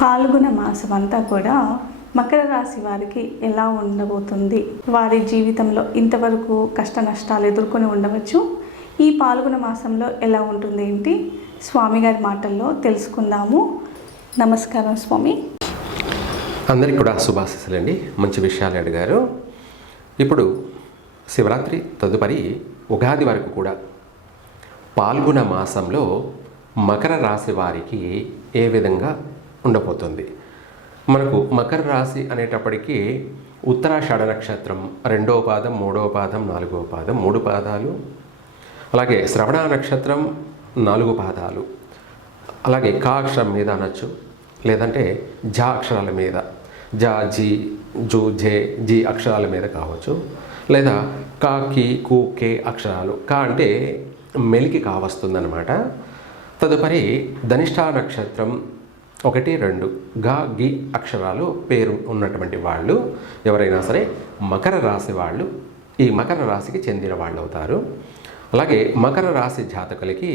పాల్గొన మాసం అంతా కూడా మకర రాశి వారికి ఎలా ఉండబోతుంది, వారి జీవితంలో ఇంతవరకు కష్ట నష్టాలు ఎదుర్కొని ఉండవచ్చు. ఈ పాల్గొన మాసంలో ఎలా ఉంటుంది ఏంటి స్వామి గారి మాటల్లో తెలుసుకుందాము. నమస్కారం స్వామి. అందరికీ కూడా శుభాశీస్సులండి. మంచి విషయాలు అడిగారు. ఇప్పుడు శివరాత్రి తదుపరి ఉగాది వరకు కూడా పాల్గొన మాసంలో మకర రాశి వారికి ఏ విధంగా ఉండబోతుంది. మనకు మకర రాశి అనేటప్పటికీ ఉత్తరాషాఢ నక్షత్రం 2వ పాదం, 3వ పాదం, 4వ పాదం 3 పాదాలు, అలాగే శ్రవణ నక్షత్రం 4 పాదాలు, అలాగే కా అక్షరం మీద అనొచ్చు, లేదంటే జా అక్షరాల మీద, జా, జీ, జూ, జే, జీ అక్షరాల మీద కావచ్చు, లేదా కా, కి, కు, కే అక్షరాలు. కా అంటే మెలికి కా వస్తుందన్నమాట. తదుపరి ధనిష్ఠా నక్షత్రం 1, 2 గా, గి అక్షరాలు పేరు ఉన్నటువంటి వాళ్ళు ఎవరైనా సరే మకర రాశి వాళ్ళు ఈ మకర రాశికి చెందిన వాళ్ళు అవుతారు. అలాగే మకర రాశి జాతకులకి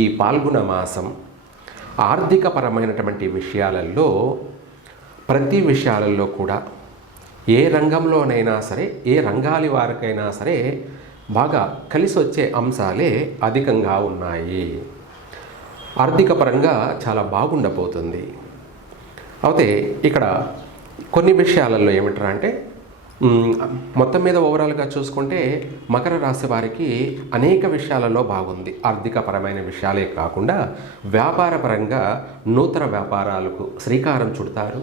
ఈ పాల్గొన మాసం ఆర్థికపరమైనటువంటి విషయాలలో, ప్రతి విషయాలలో కూడా ఏ రంగంలోనైనా సరే, ఏ రంగాల వారికైనా సరే బాగా కలిసి వచ్చే అంశాలే అధికంగా ఉన్నాయి. ఆర్థిక పరంగా చాలా బాగుండబోతుంది. అయితే ఇక్కడ కొన్ని విషయాలలో ఏమిటంటే అంటే మొత్తం మీద ఓవరాల్గా చూసుకుంటే మకర రాశి వారికి అనేక విషయాలలో బాగుంది. ఆర్థికపరమైన విషయాలే కాకుండా వ్యాపారపరంగా నూతన వ్యాపారాలకు శ్రీకారం చుడతారు.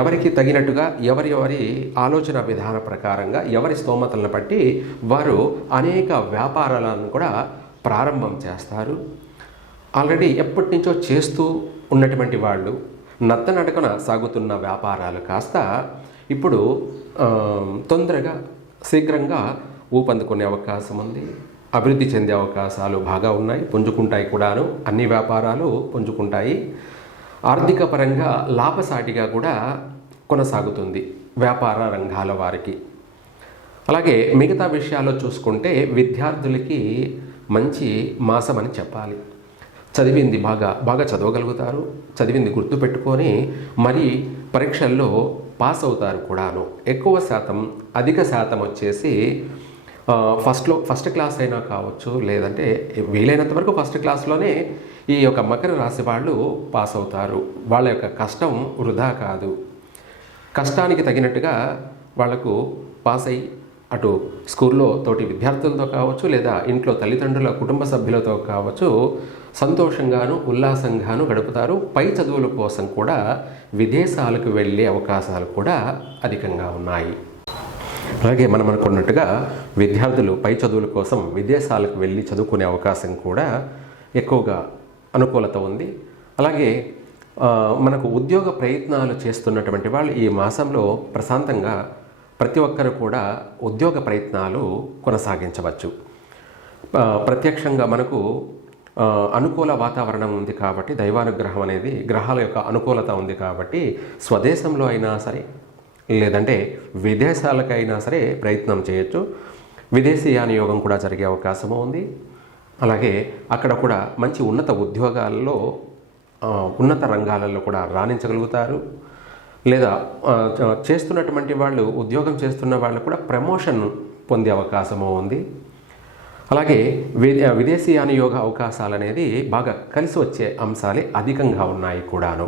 ఎవరికి తగినట్టుగా ఎవరి ఆలోచన విధాన ప్రకారంగా ఎవరి స్తోమతలను బట్టి వారు అనేక వ్యాపారాలను కూడా ప్రారంభం చేస్తారు. ఆల్రెడీ ఎప్పటి నుంచో చేస్తూ ఉన్నటువంటి వాళ్ళు నత్తనడకన సాగుతున్న వ్యాపారాలు కాస్త ఇప్పుడు తొందరగా శీఘ్రంగా ఊపందుకునే అవకాశం ఉంది. అభివృద్ధి చెందే అవకాశాలు బాగా ఉన్నాయి, పుంజుకుంటాయి కూడాను. అన్ని వ్యాపారాలు పుంజుకుంటాయి. ఆర్థిక పరంగా లాభసాటిగా కూడా కొనసాగుతుంది వ్యాపార రంగాల వారికి. అలాగే మిగతా విషయాల్లో చూసుకుంటే విద్యార్థులకి మంచి మాసం అని చెప్పాలి. చదివింది బాగా చదవగలుగుతారు. చదివింది గుర్తుపెట్టుకొని మరి పరీక్షల్లో పాస్ అవుతారు కూడాను. ఎక్కువ శాతం, అధిక శాతం వచ్చేసి ఫస్ట్ క్లాస్ అయినా కావచ్చు, లేదంటే వీలైనంత వరకు ఫస్ట్ క్లాస్లోనే ఈ యొక్క మకర రాశి వాళ్ళు పాస్ అవుతారు. వాళ్ళ యొక్క కష్టం వృధా కాదు. కష్టానికి తగినట్టుగా వాళ్లకు పాస్ అయ్యి అటు స్కూల్లో తోటి విద్యార్థులతో కావచ్చు, లేదా ఇంట్లో తల్లిదండ్రుల కుటుంబ సభ్యులతో కావచ్చు సంతోషంగాను ఉల్లాసంగాను గడుపుతారు. పై చదువుల కోసం కూడా విదేశాలకు వెళ్ళే అవకాశాలు కూడా అధికంగా ఉన్నాయి. అలాగే మనం అనుకున్నట్టుగా విద్యార్థులు పై చదువుల కోసం విదేశాలకు వెళ్ళి చదువుకునే అవకాశం కూడా ఎక్కువగా అనుకూలత ఉంది. అలాగే మనకు ఉద్యోగ ప్రయత్నాలు చేస్తున్నటువంటి వాళ్ళు ఈ మాసంలో ప్రశాంతంగా ప్రతి ఒక్కరు కూడా ఉద్యోగ ప్రయత్నాలు కొనసాగించవచ్చు. ప్రత్యక్షంగా మనకు అనుకూల వాతావరణం ఉంది కాబట్టి, దైవానుగ్రహం అనేది గ్రహాల యొక్క అనుకూలత ఉంది కాబట్టి స్వదేశంలో అయినా సరే, లేదంటే విదేశాలకైనా సరే ప్రయత్నం చేయొచ్చు. విదేశీయాన యోగం కూడా జరిగే అవకాశం ఉంది. అలాగే అక్కడ కూడా మంచి ఉన్నత ఉద్యోగాల్లో, ఉన్నత రంగాలలో కూడా రాణించగలుగుతారు. లేదా చేస్తున్నటువంటి వాళ్ళు, ఉద్యోగం చేస్తున్న వాళ్ళు కూడా ప్రమోషన్ పొందే అవకాశము ఉంది. అలాగే విదేశీయాన యోగ అవకాశాలు అనేది బాగా కలిసి వచ్చే అంశాలే అధికంగా ఉన్నాయి కూడాను.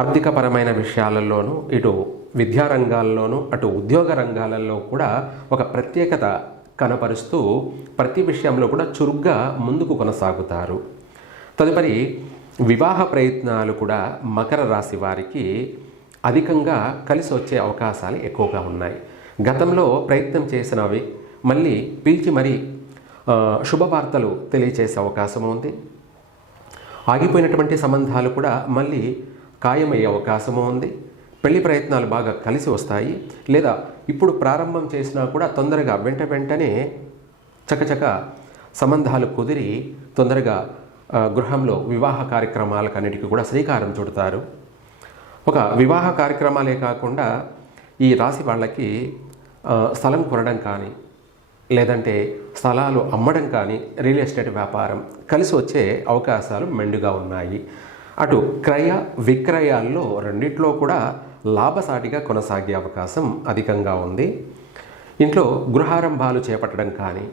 ఆర్థికపరమైన విషయాలలోనూ, ఇటు విద్యారంగాల్లోనూ, అటు ఉద్యోగ రంగాలలో కూడా ఒక ప్రత్యేకత కనపరుస్తూ ప్రతి విషయంలో కూడా చురుగ్గా ముందుకు కొనసాగుతారు. తదుపరి వివాహ ప్రయత్నాలు కూడా మకర రాశి వారికి అధికంగా కలిసి వచ్చే అవకాశాలు ఎక్కువగా ఉన్నాయి. గతంలో ప్రయత్నం చేసినవి మళ్ళీ పిలిచి మరీ శుభవార్తలు తెలియచేసే అవకాశం ఉంది. ఆగిపోయినటువంటి సంబంధాలు కూడా మళ్ళీ ఖాయమయ్యే అవకాశము ఉంది. పెళ్లి ప్రయత్నాలు బాగా కలిసి వస్తాయి. లేదా ఇప్పుడు ప్రారంభం చేసినా కూడా తొందరగా వెంటనే చకచక సంబంధాలు కుదిరి తొందరగా గృహంలో వివాహ కార్యక్రమాలకన్నిటికీ కూడా శ్రీకారం చుడతారు. ఒక వివాహ కార్యక్రమాలే కాకుండా ఈ రాశి వాళ్ళకి స్థలం కొనడం కానీ, లేదంటే స్థలాలు అమ్మడం కానీ, రియల్ ఎస్టేట్ వ్యాపారం కలిసి వచ్చే అవకాశాలు మెండుగా ఉన్నాయి. అటు క్రయ విక్రయాల్లో రెండిట్లో కూడా లాభసాటిగా కొనసాగే అవకాశం అధికంగా ఉంది. ఇంట్లో గృహారంభాలు చేపట్టడం కానీ,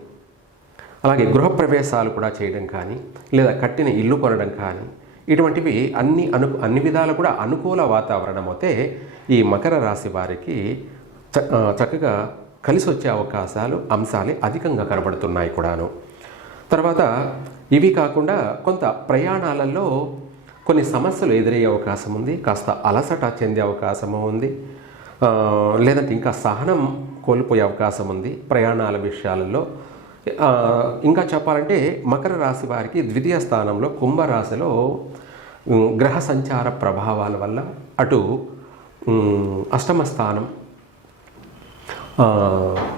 అలాగే గృహప్రవేశాలు కూడా చేయడం కానీ, లేదా కట్టిన ఇల్లు కొనడం కానీ, ఇటువంటివి అన్ని విధాలు కూడా అనుకూల వాతావరణం అయితే ఈ మకర రాశి వారికి చక్కగా కలిసి వచ్చే అంశాలే అధికంగా కనబడుతున్నాయి కూడాను. తర్వాత ఇవి కాకుండా కొంత ప్రయాణాలలో కొన్ని సమస్యలు ఎదురయ్యే అవకాశం ఉంది, కాస్త అలసట చెందే అవకాశము ఉంది, లేదంటే ఇంకా సహనం కోల్పోయే అవకాశం ఉంది ప్రయాణాల విషయాలలో. ఇంకా చెప్పాలంటే మకర రాశి వారికి ద్వితీయ స్థానంలో కుంభరాశిలో గ్రహ సంచార ప్రభావాల వల్ల అటు అష్టమ స్థానం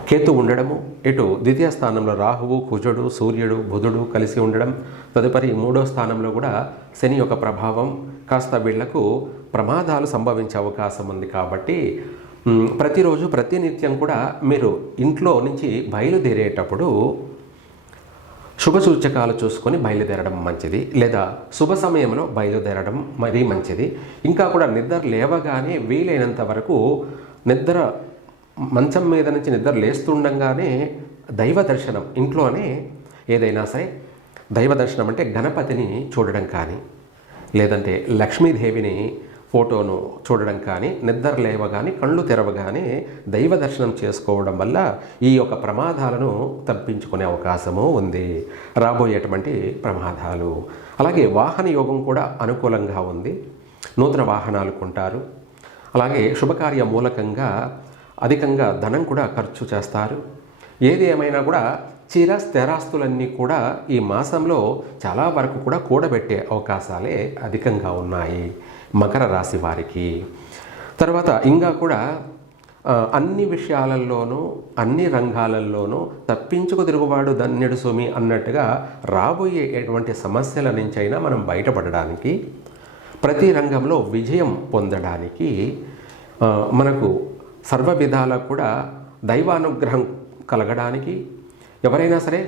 కేతు ఉండడము, ఇటు ద్వితీయ స్థానంలో రాహువు, కుజుడు, సూర్యుడు, బుధుడు కలిసి ఉండడం, తదుపరి మూడో స్థానంలో కూడా శని యొక్క ప్రభావం కాస్త వీళ్లకు ప్రమాదాలు సంభవించే అవకాశం ఉంది. కాబట్టి ప్రతిరోజు ప్రతినిత్యం కూడా మీరు ఇంట్లో నుంచి బయలుదేరేటప్పుడు శుభ సూచకాలు చూసుకొని బయలుదేరడం మంచిది, లేదా శుభ సమయంలో బయలుదేరడం మరీ మంచిది. ఇంకా కూడా నిద్ర లేవగానే వీలైనంత వరకు మంచం మీద నుంచి నిద్ర లేస్తుండగానే దైవ దర్శనం, ఇంట్లోనే ఏదైనా సరే దైవ దర్శనం అంటే గణపతిని చూడడం కానీ, లేదంటే లక్ష్మీదేవిని ఫోటోను చూడడం కానీ, నిద్ర లేవగానే కళ్ళు తెరవగానే దైవ దర్శనం చేసుకోవడం వల్ల ఈ యొక్క ప్రమాదాలను తప్పించుకునే అవకాశము ఉంది, రాబోయేటువంటి ప్రమాదాలు. అలాగే వాహన యోగం కూడా అనుకూలంగా ఉంది, నూతన వాహనాలు కొంటారు. అలాగే శుభకార్య మూలకంగా అధికంగా ధనం కూడా ఖర్చు చేస్తారు. ఏది ఏమైనా కూడా స్థిరాస్తులన్నీ కూడా ఈ మాసంలో చాలా వరకు కూడా కూడబెట్టే అవకాశాలే అధికంగా ఉన్నాయి మకర రాశి వారికి. తర్వాత ఇంకా కూడా అన్ని విషయాలలోనూ అన్ని రంగాలలోనూ తప్పించుకు తిరుగువాడు ధన్యుడు సుమి అన్నట్టుగా రాబోయేటువంటి సమస్యల నుంచైనా మనం బయటపడడానికి, ప్రతి రంగంలో విజయం పొందడానికి మనకు సర్వ విధాలా కూడా దైవానుగ్రహం కలగడానికి, ఎవరైనా సరే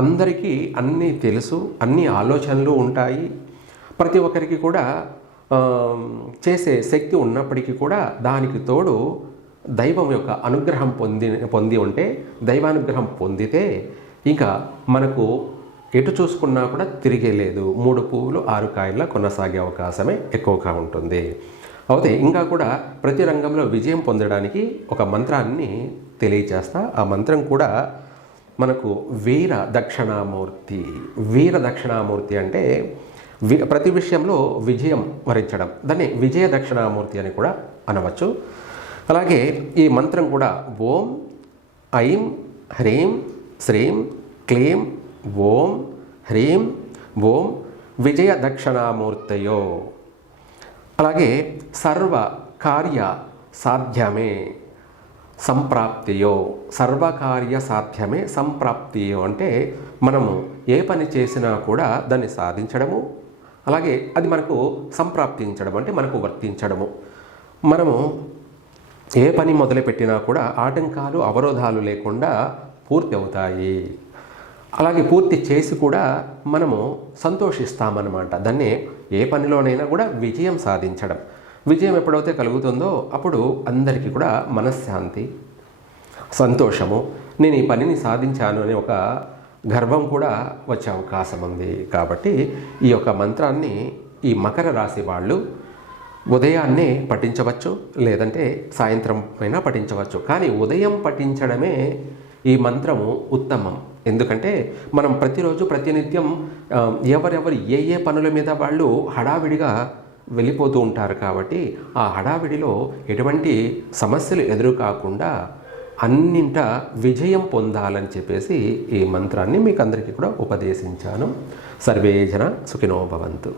అందరికీ అన్నీ తెలుసు, అన్ని ఆలోచనలు ఉంటాయి, ప్రతి ఒక్కరికి కూడా చేసే శక్తి ఉన్నప్పటికీ కూడా దానికి తోడు దైవం యొక్క అనుగ్రహం పొంది ఉంటే, దైవానుగ్రహం పొందితే ఇంకా మనకు ఎటు చూసుకున్నా కూడా తిరిగే లేదు, 3 పువ్వులు 6 కాయల్లా కొనసాగే అవకాశమే ఎక్కువగా ఉంటుంది. అయితే ఇంకా కూడా ప్రతి రంగంలో విజయం పొందడానికి ఒక మంత్రాన్ని తెలియచేస్తా. ఆ మంత్రం కూడా మనకు వీర దక్షిణామూర్తి అంటే ప్రతి విషయంలో విజయం వరించడం, దాన్ని విజయ దక్షిణామూర్తి అని కూడా అనవచ్చు. అలాగే ఈ మంత్రం కూడా ఓం ఐం హ్రీం శ్రీం క్లీం ఓం హ్రీం ఓం విజయ దక్షిణామూర్తయో, అలాగే సర్వ కార్య సాధ్యమే సంప్రాప్తియో, సర్వకార్య సాధ్యమే సంప్రాప్తియో అంటే మనము ఏ పని చేసినా కూడా దాన్ని సాధించడము, అలాగే అది మనకు సంప్రాప్తించడం అంటే మనకు వర్తించడము. మనము ఏ పని మొదలుపెట్టినా కూడా ఆటంకాలు అవరోధాలు లేకుండా పూర్తి అవుతాయి. అలాగే పూర్తి చేసి కూడా మనము సంతోషిస్తామన్నమాట. దాన్ని ఏ పనిలోనైనా కూడా విజయం సాధించడం. విజయం ఎప్పుడైతే కలుగుతుందో అప్పుడు అందరికీ కూడా మనశ్శాంతి, సంతోషము, నేను ఈ పనిని సాధించాను అనే ఒక గర్వం కూడా వచ్చే అవకాశం ఉంది. కాబట్టి ఈ యొక్క మంత్రాన్ని ఈ మకర రాశి వాళ్ళు ఉదయాన్నే పఠించవచ్చు, లేదంటే సాయంత్రం అయినా పఠించవచ్చు. కానీ ఉదయం పఠించడమే ఈ మంత్రము ఉత్తమం. ఎందుకంటే మనం ప్రతిరోజు ప్రతినిత్యం ఎవరెవరు ఏ పనుల మీద వాళ్ళు హడావిడిగా వెళ్ళిపోతూ ఉంటారు. కాబట్టి ఆ హడావిడిలో ఎటువంటి సమస్యలు ఎదురు కాకుండా అన్నింట విజయం పొందాలని చెప్పేసి ఈ మంత్రాన్ని మీకు అందరికీ కూడా ఉపదేశించాను. సర్వే జన సుఖినో భవంతు.